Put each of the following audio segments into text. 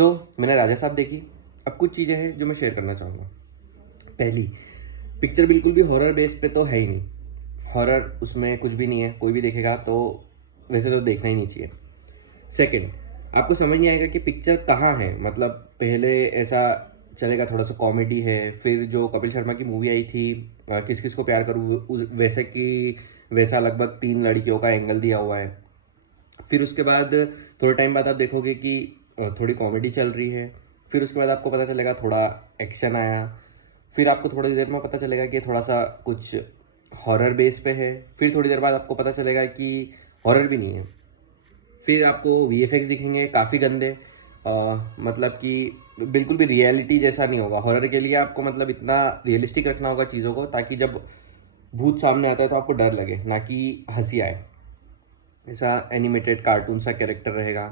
मैंने राजा साहब देखी। अब कुछ चीज़ें हैं जो मैं शेयर करना चाहूँगा। पहली, पिक्चर बिल्कुल भी हॉरर बेस पे तो है ही नहीं। हॉरर उसमें कुछ भी नहीं है, कोई भी देखेगा तो वैसे तो देखना ही नहीं चाहिए। सेकंड, आपको समझ नहीं आएगा कि पिक्चर कहाँ है। मतलब पहले ऐसा चलेगा, थोड़ा सा कॉमेडी है, फिर जो कपिल शर्मा की मूवी आई थी किस किस को प्यार करूँ, वैसे की वैसा लगभग 3 लड़कियों का एंगल दिया हुआ है। फिर उसके बाद थोड़े टाइम बाद आप देखोगे कि थोड़ी कॉमेडी चल रही है, फिर उसके बाद आपको पता चलेगा थोड़ा एक्शन आया, फिर आपको थोड़ी देर में पता चलेगा कि थोड़ा सा कुछ हॉरर बेस पे है, फिर थोड़ी देर बाद आपको पता चलेगा कि हॉरर भी नहीं है। फिर आपको वीएफएक्स दिखेंगे काफ़ी गंदे, मतलब कि बिल्कुल भी रियलिटी जैसा नहीं होगा। हॉरर के लिए आपको मतलब इतना रियलिस्टिक रखना होगा चीज़ों को, ताकि जब भूत सामने आता है तो आपको डर लगे, ना कि हंसी आए। ऐसा एनिमेटेड कार्टून सा कैरेक्टर रहेगा।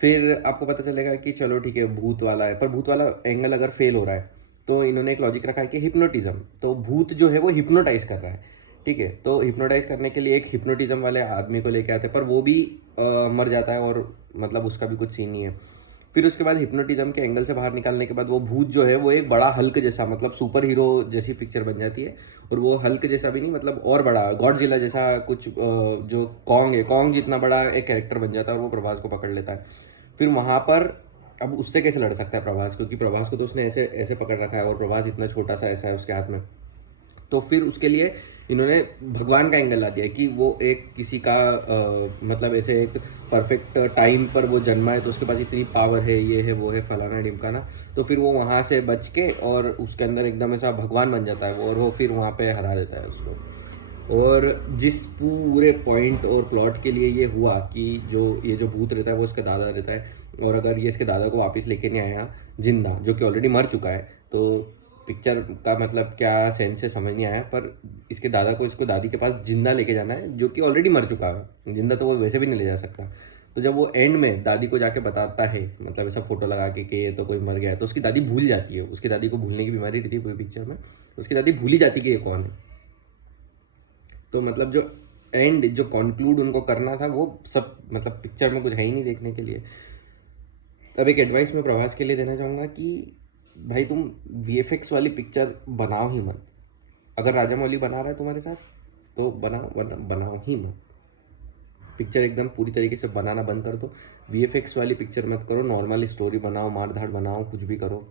फिर आपको पता चलेगा कि चलो ठीक है भूत वाला है, पर भूत वाला एंगल अगर फेल हो रहा है तो इन्होंने एक लॉजिक रखा है कि हिप्नोटिज्म, तो भूत जो है वो हिप्नोटाइज कर रहा है। ठीक है, तो हिप्नोटाइज करने के लिए एक हिप्नोटिज्म वाले आदमी को लेके आते हैं, पर वो भी मर जाता है और मतलब उसका भी कुछ सीन नहीं है। फिर उसके बाद हिप्नोटिज्म के एंगल से बाहर निकालने के बाद वो भूत जो है वो एक बड़ा हल्क जैसा, मतलब सुपर हीरो जैसी पिक्चर बन जाती है। और वो हल्क जैसा भी नहीं, मतलब और बड़ा गॉडजिला जैसा कुछ, जो कॉन्ग है, कॉन्ग जितना बड़ा एक कैरेक्टर बन जाता है और वो प्रभास को पकड़ लेता है। फिर वहाँ पर अब उससे कैसे लड़ सकता है प्रभास, क्योंकि प्रभास को तो उसने ऐसे ऐसे पकड़ रखा है और प्रभास इतना छोटा सा ऐसा है उसके हाथ में। तो फिर उसके लिए इन्होंने भगवान का एंगल ला दिया कि वो एक किसी का मतलब ऐसे एक परफेक्ट टाइम पर वो जन्मा है, तो उसके पास इतनी पावर है, ये है वो है फलाना ढिमकाना। तो फिर वो वहाँ से बच के और उसके अंदर एकदम ऐसा भगवान बन जाता है वो, और वो फिर वहाँ पे हरा देता है उसको। और जिस पूरे पॉइंट और प्लॉट के लिए ये हुआ कि जो ये जो भूत रहता है वो इसका दादा रहता है, और अगर ये इसके दादा को वापस लेके नहीं आया जिंदा, जो कि ऑलरेडी मर चुका है, तो पिक्चर का मतलब क्या सेंस से समझ नहीं आया। पर इसके दादा को इसको दादी के पास जिंदा लेके जाना है, जो कि ऑलरेडी मर चुका है, जिंदा तो वो वैसे भी नहीं ले जा सकता। तो जब वो एंड में दादी को जाके बताता है, मतलब ऐसा फोटो लगा के कि ये तो कोई मर गया है, तो उसकी दादी भूल जाती है। उसकी दादी को भूलने की बीमारी रहती है पूरी पिक्चर में, उसकी दादी भूल ही जाती कि ये कौन है। तो मतलब जो एंड जो कंक्लूड उनको करना था वो सब मतलब पिक्चर में कुछ है ही नहीं देखने के लिए। अब एक एडवाइस मैं प्रभास के लिए देना चाहूँगा कि भाई तुम वीएफएक्स वाली पिक्चर बनाओ ही मत। अगर राजा मौली बना रहा है तुम्हारे साथ तो बनाओ, वरना बनाओ ही मत। पिक्चर एकदम पूरी तरीके से बनाना बंद कर दो। वीएफएक्स वाली पिक्चर मत करो, नॉर्मल स्टोरी बनाओ, मार धाड़ बनाओ, कुछ भी करो।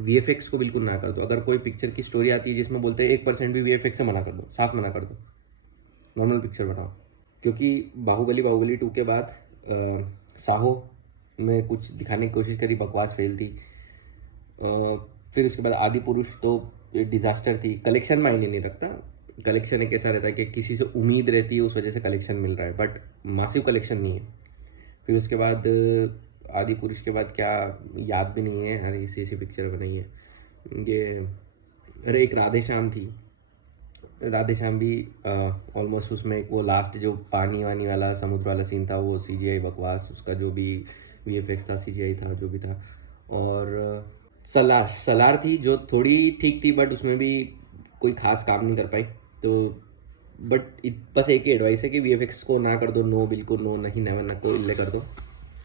वीएफएक्स को बिल्कुल ना कर दो। अगर कोई पिक्चर की स्टोरी आती है जिसमें बोलते हैं 1% भी वीएफएक्स से मना कर दो, साफ मना कर दो। नॉर्मल पिक्चर बनाओ। क्योंकि बाहुबली 2 के बाद साहो में कुछ दिखाने की कोशिश करी, बकवास फेल थी। फिर उसके बाद आदि पुरुष तो डिजास्टर थी। कलेक्शन मायने नहीं रखता, कलेक्शन एक ऐसा रहता है कि किसी से उम्मीद रहती है उस वजह से कलेक्शन मिल रहा है, बट मासिव कलेक्शन नहीं है। फिर उसके बाद आदि पुरुष के बाद क्या याद भी नहीं है, अरे ऐसी ऐसी पिक्चर बनाई है ये। अरे एक राधे श्याम थी, राधे श्याम भी ऑलमोस्ट उसमें एक वो लास्ट जो पानी वानी वाला समुद्र वाला सीन था वो सीजीआई बकवास, उसका जो भी वीएफएक्स था सीजीआई था जो भी था। और सलार सलार थी जो थोड़ी ठीक थी, बट उसमें भी कोई खास काम नहीं कर पाई। तो बट बस एक ही एडवाइस है कि वीएफएक्स को ना कर दो, नो, बिल्कुल नो, नहीं, नेवर, ना को इल्ले कर दो।